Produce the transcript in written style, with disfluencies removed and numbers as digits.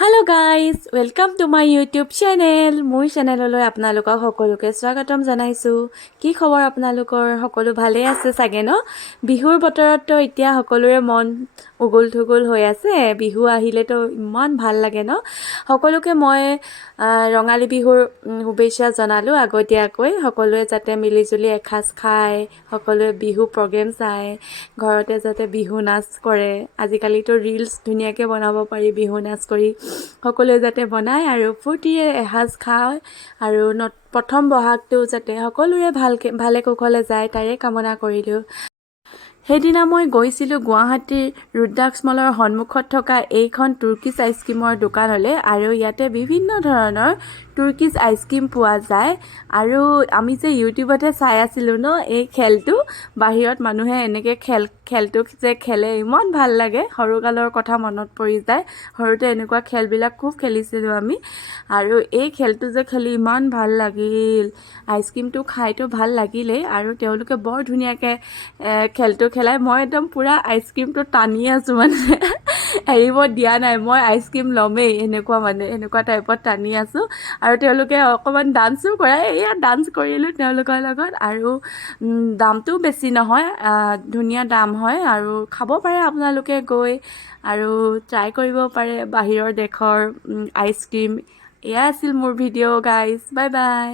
Hello guys, welcome to my YouTube channel. মোৰ চেনেললৈ আপোনালোকক সকলোকে স্বাগতম জনাইছো। কি খবৰ আপোনালোকৰ? সকলো ভালে আছে চাগে ন? বিহুৰ বতৰত তো এতিয়া সকলোৰে মন উগুল থুগুল হৈ আছে। বিহু আহিলে তো ইমান ভাল লাগে ন? সকলোকে মই ৰঙালী বিহুৰ শুভেচ্ছা জনালো আগতীয়াকৈ। সকলোৱে যাতে মিলিজুলি এসাজ খায়, সকলোৱে বিহু প্ৰগ্ৰেম চায়, ঘৰতে যাতে বিহু নাচ কৰে। আজিকালিতো ৰিলছ ধুনীয়াকৈ বনাব পাৰি বিহু নাচ কৰি। সকলোৱে যাতে বনায় আৰু ফূৰ্তিৰে এসাজ খায় আৰু প্ৰথম বহাগটো যাতে সকলোৰে ভালে কুশলে যায় তাৰে কামনা কৰিলোঁ। সেইদিনা মই গৈছিলোঁ গুৱাহাটীৰ ৰুদ্ৰাক্ষ মলৰ সন্মুখত থকা এইখন তুৰ্কিছ আইচক্ৰীমৰ দোকানলৈ আৰু ইয়াতে বিভিন্ন ধৰণৰ তুৰ্কিছ আইচক্ৰীম পোৱা যায়। আৰু আমি যে ইউটিউবতে চাই আছিলোঁ ন এই খেলটো, বাহিৰত মানুহে এনেকৈ খেলটো যে খেলে ইমান ভাল লাগে। সৰুকালৰ কথা মনত পৰি যায়। সৰুতে এনেকুৱা খেলবিলাক খুব খেলিছিলোঁ আমি আৰু এই খেলটো যে খেলি ইমান ভাল লাগিল। আইচক্ৰীমটো খাইতো ভাল লাগিলেই আৰু তেওঁলোকে বৰ ধুনীয়াকৈ খেলটো খেলাই। মই একদম পূৰা আইচক্ৰীমটো টানি আছোঁ, মানে এৰিব দিয়া নাই। মই আইচক্ৰীম ল'মেই এনেকুৱা টাইপত টানি আছোঁ। আৰু তেওঁলোকে অকণমান ডান্সো কৰে। এয়া ডান্স কৰিলোঁ তেওঁলোকৰ লগত। আৰু দামটোও বেছি নহয়, ধুনীয়া দাম হয় আৰু খাব পাৰে আপোনালোকে গৈ আৰু ট্ৰাই কৰিব পাৰে বাহিৰৰ দেশৰ আইচক্ৰীম। এয়া আছিল মোৰ ভিডিঅ' গাইজ, বাই বাই।